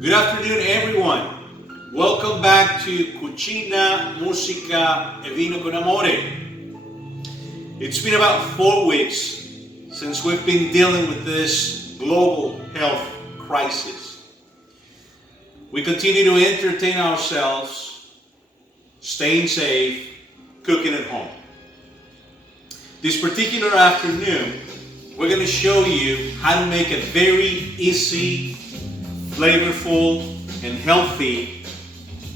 Good afternoon, everyone. Welcome back to Cucina, Musica e Vino con Amore. It's been about 4 weeks since we've been dealing with this global health crisis. We continue to entertain ourselves, staying safe, cooking at home. This particular afternoon, we're going to show you how to make a very easy, flavorful, and healthy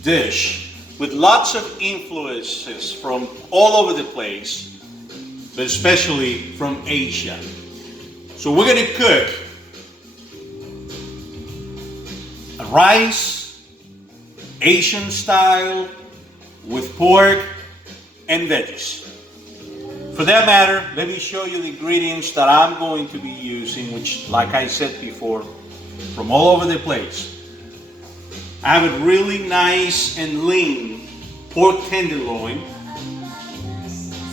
dish with lots of influences from all over the place, but especially from Asia. So we're going to cook a rice, Asian style, with pork and veggies. For that matter, let me show you the ingredients that I'm going to be using, which, like I said before, from all over the place. I have a really nice and lean pork tenderloin,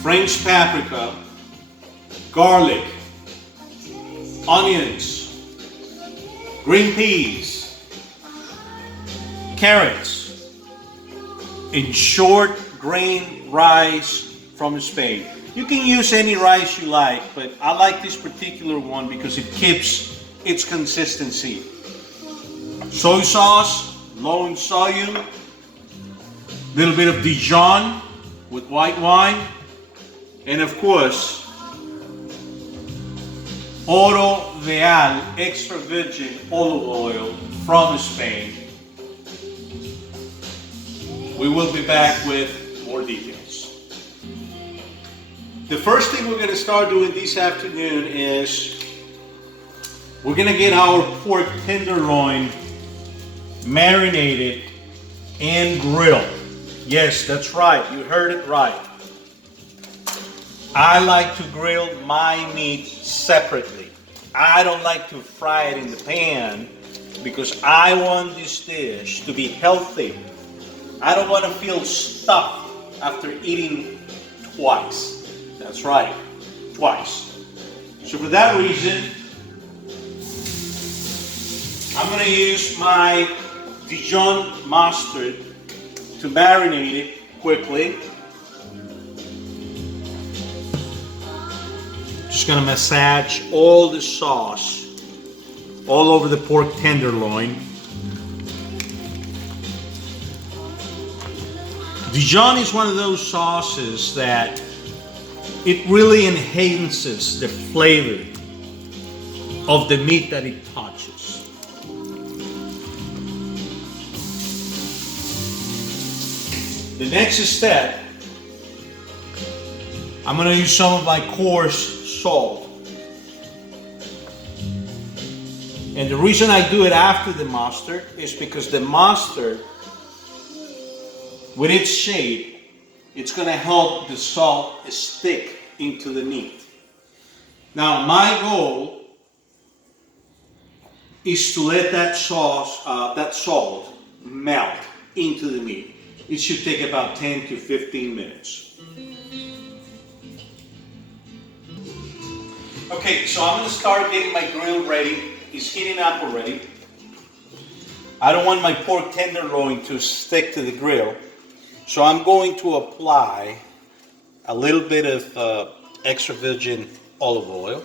French paprika, garlic, onions, green peas, carrots, and short grain rice from Spain. You can use any rice you like, but I like this particular one because it keeps its consistency. Soy sauce, low in sodium, little bit of Dijon with white wine, and of course, Oro Real extra virgin olive oil from Spain. We will be back with more details. The first thing we're going to start doing this afternoon is we're going to get our pork tenderloin marinated and grilled. Yes, that's right. You heard it right. I like to grill my meat separately. I don't like to fry it in the pan because I want this dish to be healthy. I don't want to feel stuffed after eating twice. That's right, twice. So for that reason, I'm going to use my Dijon Mustard to marinate it quickly. Just going to massage all the sauce all over the pork tenderloin. Dijon is one of those sauces that it really enhances the flavor of the meat that it touches. The next step, I'm going to use some of my coarse salt. And the reason I do it after the mustard is because the mustard, with its shape, it's going to help the salt stick into the meat. Now, my goal is to let that salt melt into the meat. It should take about 10 to 15 minutes. Okay, so I'm going to start getting my grill ready. It's heating up already. I don't want my pork tenderloin to stick to the grill. So I'm going to apply a little bit of extra virgin olive oil.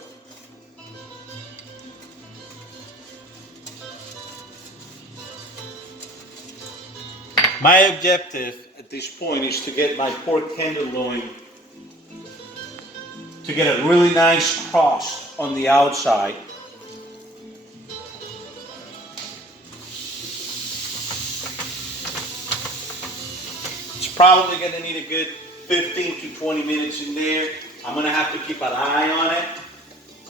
My objective at this point is to get my pork tenderloin to get a really nice crust on the outside. Probably going to need a good 15 to 20 minutes in there. I'm going to have to keep an eye on it.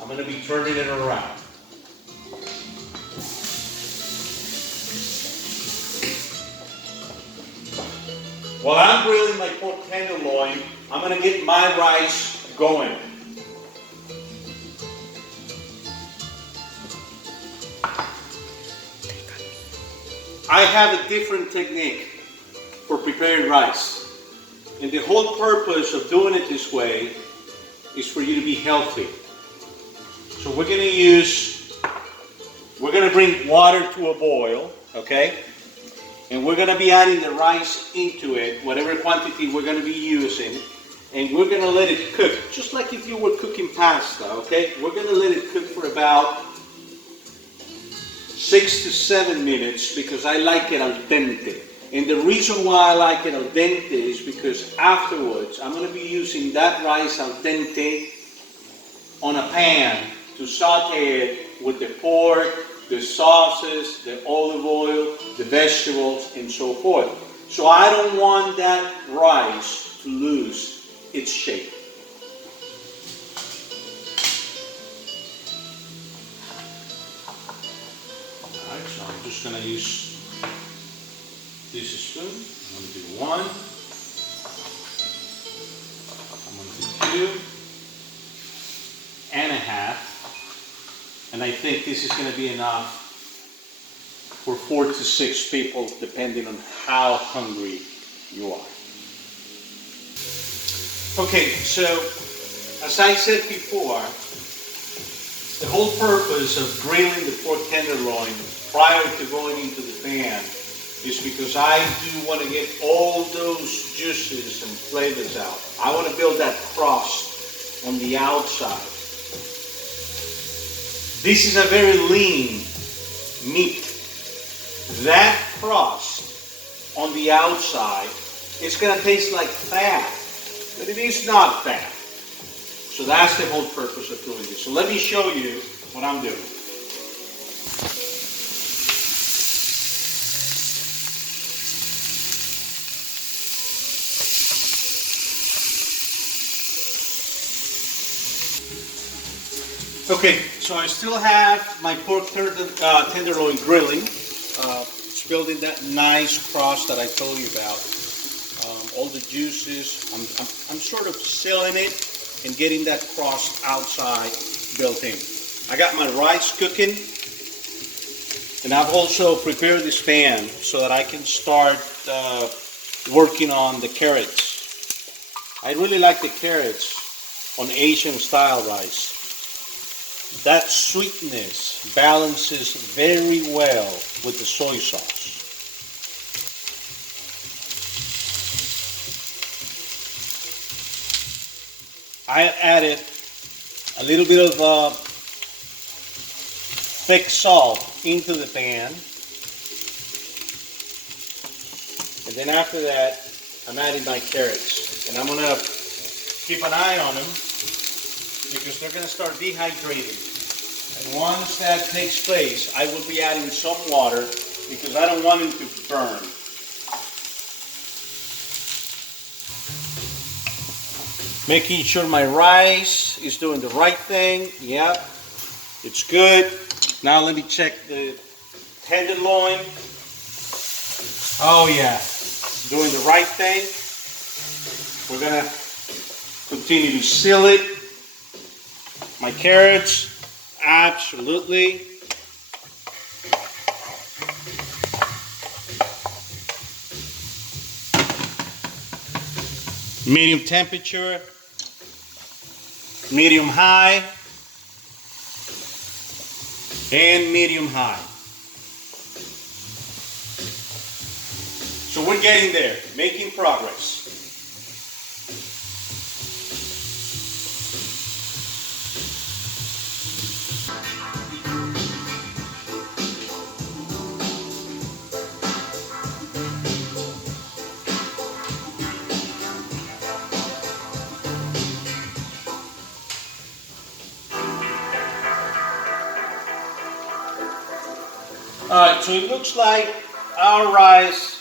I'm going to be turning it around. While I'm grilling my pork tenderloin, I'm going to get my rice going. I have a different technique for preparing rice. And the whole purpose of doing it this way is for you to be healthy. So we're going to bring water to a boil. okay? And we're gonna be adding the rice into it, whatever quantity we're gonna be using, and we're gonna let it cook, just like if you were cooking pasta, okay? We're gonna let it cook for about 6 to 7 minutes because I like it al dente. And the reason why I like it al dente is because afterwards I'm going to be using that rice al dente on a pan to saute it with the pork, the sauces, the olive oil, the vegetables, and so forth. So I don't want that rice to lose its shape. Alright, so I'm just going to use this spoon. I'm going to do 1. I'm going to do 2.5. And I think this is going to be enough for 4 to 6 people, depending on how hungry you are. Okay, so as I said before, the whole purpose of grilling the pork tenderloin prior to going into the pan is because I do want to get all those juices and flavors out. I want to build that crust on the outside. This is a very lean meat. That crust on the outside is going to taste like fat, but it is not fat. So that's the whole purpose of doing this. So let me show you what I'm doing. Okay, so I still have my pork tenderloin grilling. It's building that nice crust that I told you about. All the juices, I'm sort of sealing it and getting that crust outside built in. I got my rice cooking, and I've also prepared this pan so that I can start working on the carrots. I really like the carrots on Asian style rice. That sweetness balances very well with the soy sauce. I added a little bit of thick salt into the pan. And then after that, I'm adding my carrots. And I'm going to keep an eye on them because they're going to start dehydrating. And once that takes place, I will be adding some water because I don't want them to burn. Making sure my rice is doing the right thing. Yep, it's good. Now let me check the tenderloin. Oh yeah, doing the right thing. We're gonna continue to seal it. My carrots, absolutely. Medium temperature, medium high, and medium high. So we're getting there, making progress. Alright, so it looks like our rice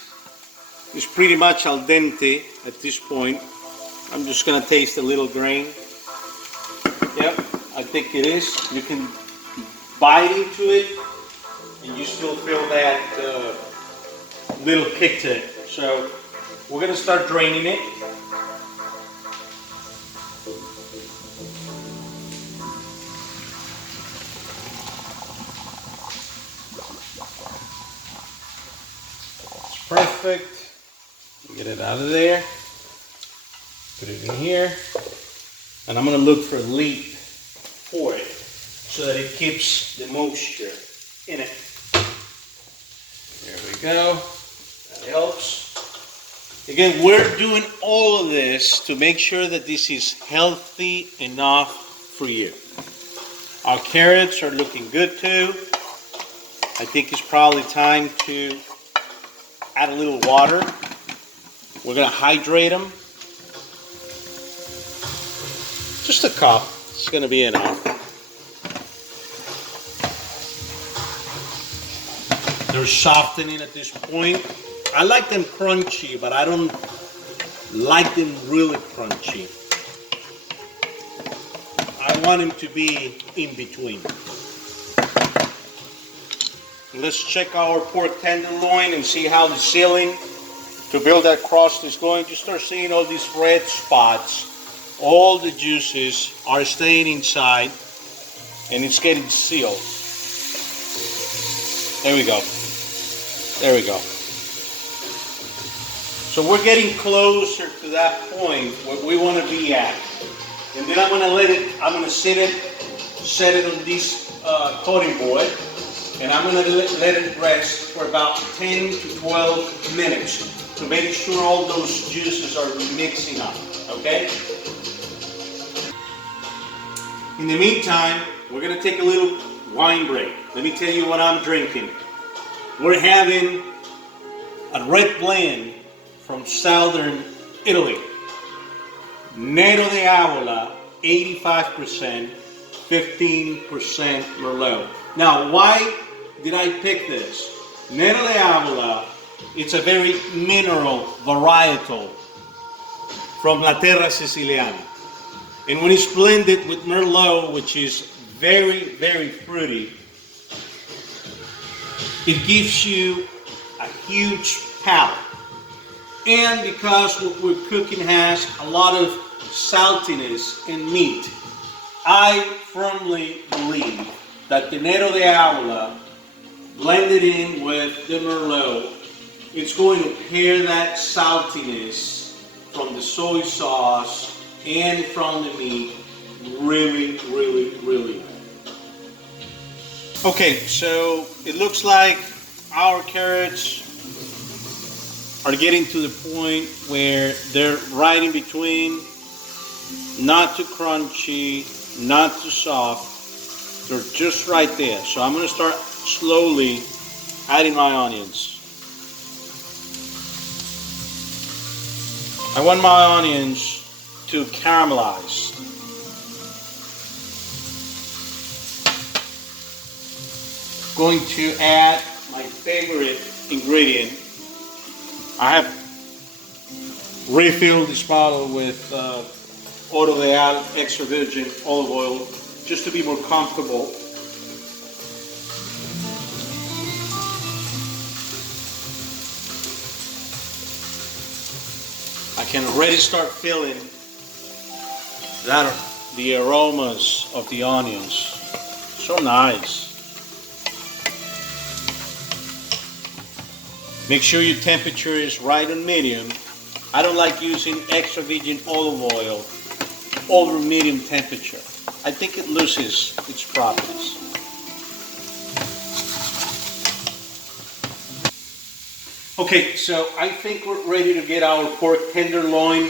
is pretty much al dente at this point. I'm just going to taste a little grain. Yep, I think it is. You can bite into it and you still feel that little kick to it. So we're going to start draining it. Perfect. Get it out of there. Put it in here. And I'm going to look for a lid for it so that it keeps the moisture in it. go. That helps. Again, we're doing all of this to make sure that this is healthy enough for you. Our carrots are looking good too. I think it's probably time to add a little water. We're gonna hydrate them. Just a cup, it's gonna be enough. They're softening at this point. I like them crunchy, but I don't like them really crunchy. I want them to be in between. Let's check our pork tenderloin and see how the sealing to build that crust is going. You start seeing all these red spots. All the juices are staying inside and it's getting sealed. There we go. There we go. So we're getting closer to that point where we want to be at. And then I'm going to set it on this cutting board, and I'm going to let it rest for about 10 to 12 minutes to make sure all those juices are mixing up, okay? In the meantime, we're going to take a little wine break. Let me tell you what I'm drinking. We're having a red blend from southern Italy. Nero de Avola, 85%, 15% Merlot. Now, why did I pick this? Nero de Avola, it's a very mineral varietal from La Terra Siciliana. And when it's blended with Merlot, which is very, very fruity, it gives you a huge palate. And because what we're cooking has a lot of saltiness and meat, I firmly believe that the Nero de Avola blended in with the Merlot, it's going to pair that saltiness from the soy sauce and from the meat really, really, really well. Okay, so it looks like our carrots are getting to the point where they're right in between, not too crunchy, not too soft. They're just right there. So I'm going to start slowly adding my onions. I want my onions to caramelize. Going to add my favorite ingredient. I have refilled this bottle with Oro Real extra virgin olive oil just to be more comfortable. I can already start feeling the aromas of the onions. So nice. Make sure your temperature is right on medium. I don't like using extra virgin olive oil over medium temperature. I think it loses its properties. Okay, so I think we're ready to get our pork tenderloin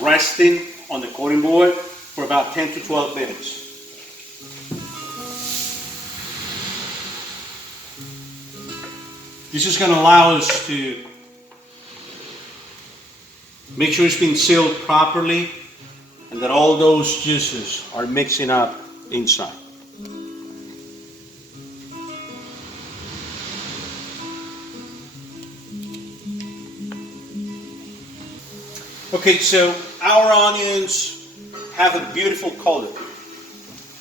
resting on the cutting board for about 10 to 12 minutes. This is going to allow us to make sure it's been sealed properly and that all those juices are mixing up inside. Okay, so our onions have a beautiful color,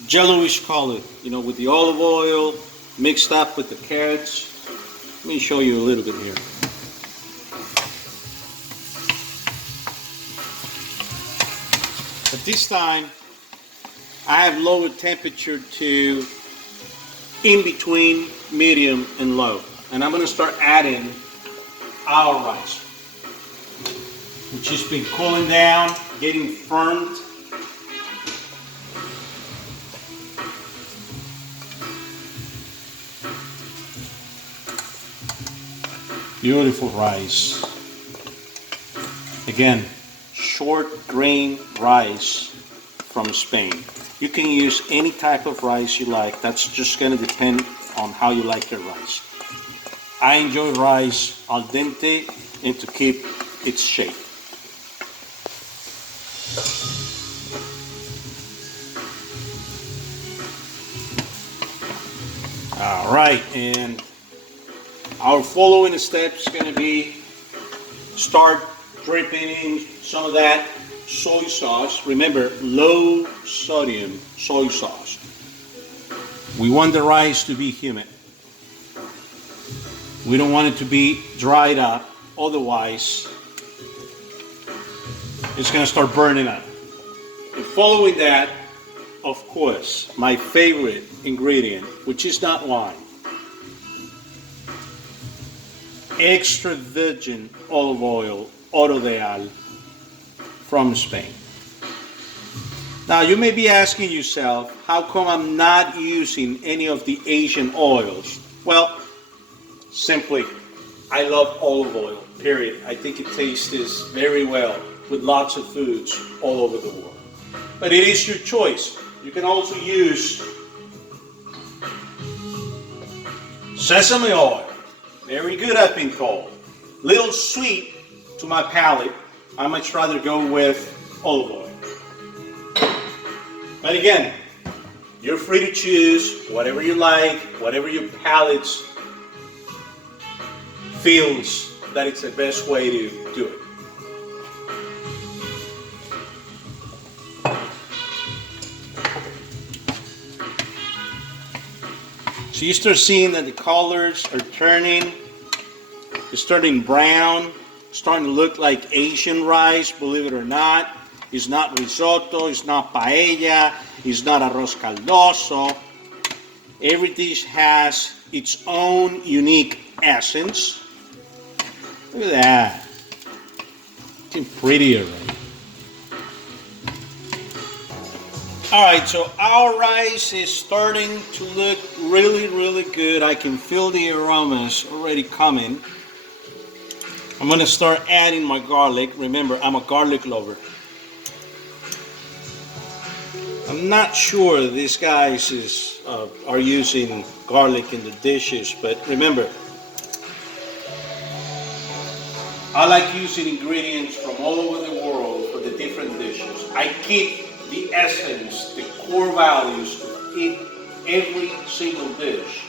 yellowish color, with the olive oil mixed up with the carrots. Let me show you a little bit here. But this time, I have lowered temperature to in between medium and low. And I'm going to start adding our rice, which has been cooling down, getting firmed. Beautiful rice. Again, short grain rice from Spain. You can use any type of rice you like. That's just going to depend on how you like your rice. I enjoy rice al dente and to keep its shape. All right, and our following step is going to be start dripping in some of that soy sauce. Remember, low sodium soy sauce. We want the rice to be humid. We don't want it to be dried up, otherwise it's going to start burning up. And following that, of course, my favorite ingredient, which is not wine, extra virgin olive oil, Oro de Al, from Spain. Now you may be asking yourself, how come I'm not using any of the Asian oils? Well, simply, I love olive oil, period. I think it tastes very well with lots of foods all over the world. But it is your choice. You can also use sesame oil. Very good, I've been told. Little sweet to my palate. I much rather go with olive oil. But again, you're free to choose whatever you like, whatever your palate feels that it's the best way to do it. So you start seeing that the colors are turning. It's turning brown, starting to look like Asian rice, believe it or not. It's not risotto, it's not paella, it's not arroz caldoso. Every dish has its own unique essence. Look at that. It's getting prettier, right? Alright, so our rice is starting to look really, really good. I can feel the aromas already coming. I'm going to start adding my garlic. Remember, I'm a garlic lover. I'm not sure these guys are using garlic in the dishes, but remember, I like using ingredients from all over the world for the different dishes. I keep the essence, the core values in every single dish,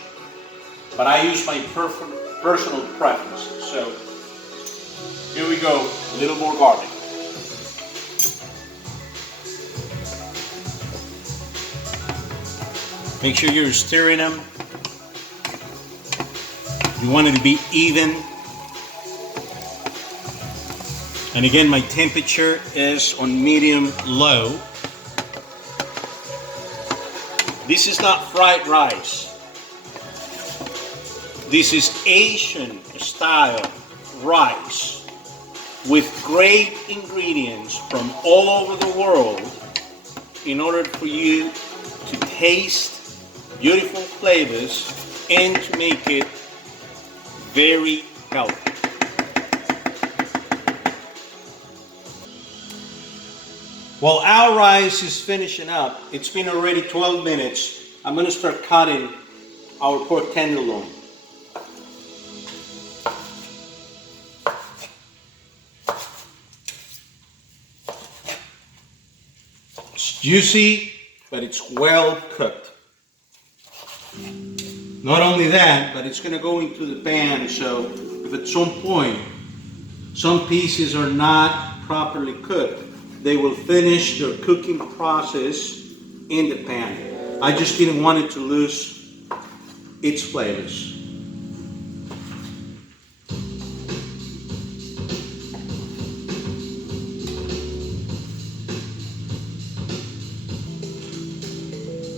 but I use my personal preferences. So here we go, a little more garlic. Make sure you're stirring them. You want it to be even. And again, my temperature is on medium-low. This is not fried rice. This is Asian style rice with great ingredients from all over the world in order for you to taste beautiful flavors and to make it very healthy. While our rice is finishing up, it's been already 12 minutes, I'm going to start cutting our pork tenderloin. It's juicy, but it's well cooked. Not only that, but it's going to go into the pan, so if at some point some pieces are not properly cooked, they will finish their cooking process in the pan. I just didn't want it to lose its flavors.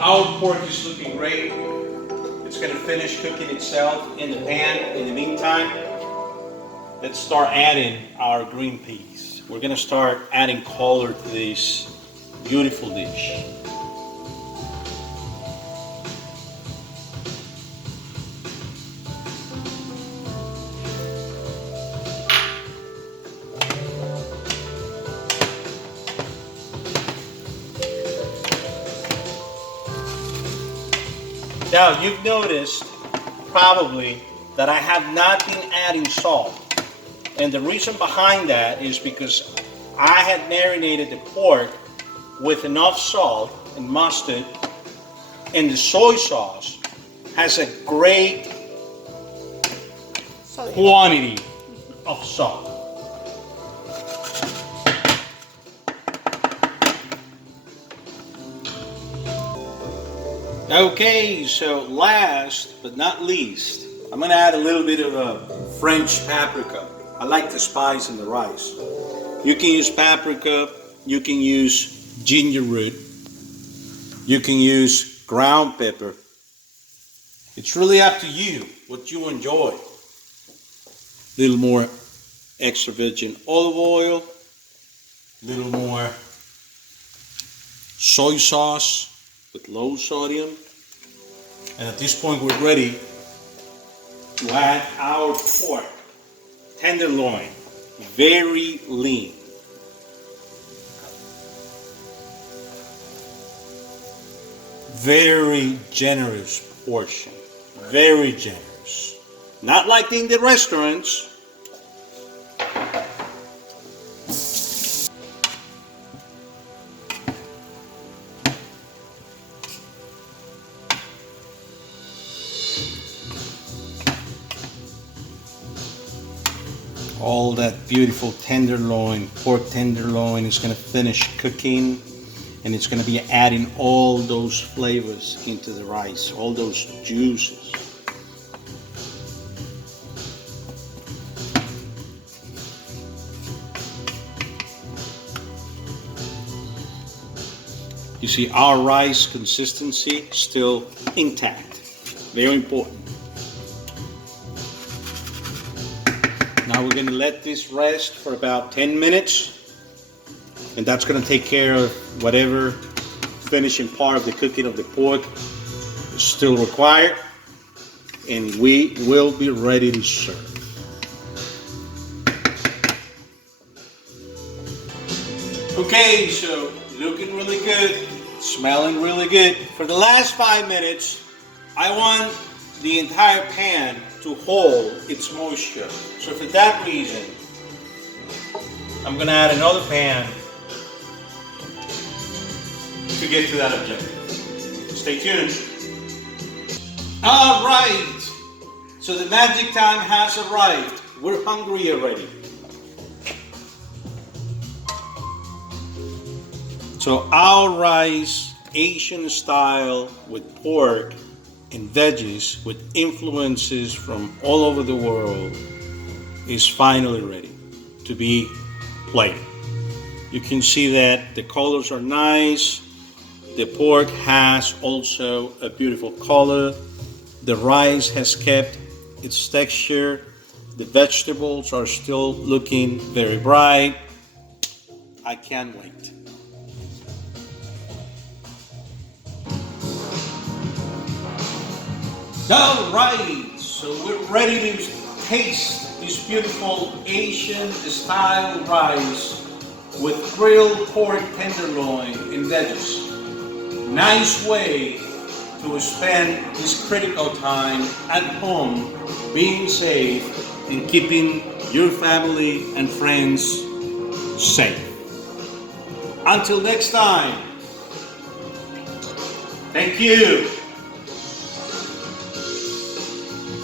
Our pork is looking great. It's going to finish cooking itself in the pan. In the meantime, let's start adding our green peas. We're going to start adding color to this beautiful dish. Now, you've noticed probably that I have not been adding salt. And the reason behind that is because I had marinated the pork with enough salt and mustard, and the soy sauce has a great quantity of salt. Okay, so last but not least, I'm gonna add a little bit of a French paprika. I like the spice in the rice. You can use paprika, you can use ginger root, you can use ground pepper. It's really up to you what you enjoy. A little more extra virgin olive oil, a little more soy sauce with low sodium. And at this point we're ready to add our pork tenderloin, very lean. Very generous portion, very generous. Not like in the restaurants. All that beautiful tenderloin, pork tenderloin is going to finish cooking, and it's going to be adding all those flavors into the rice, all those juices. You see, our rice consistency still intact. Very important. Now we're going to let this rest for about 10 minutes, and that's going to take care of whatever finishing part of the cooking of the pork is still required, and we will be ready to serve. Okay, so looking really good, smelling really good. For the last 5 minutes, I want the entire pan to hold its moisture. So for that reason, I'm going to add another pan to get to that objective. Stay tuned. All right, so the magic time has arrived. We're hungry already. So our rice, Asian style, with pork and veggies, with influences from all over the world, is finally ready to be plated. You can see that the colors are nice. The pork has also a beautiful color. The rice has kept its texture. The vegetables are still looking very bright. I can't wait. All right, so we're ready to taste this beautiful Asian style rice with grilled pork tenderloin and veggies. Nice way to spend this critical time at home, being safe and keeping your family and friends safe. Until next time, thank you.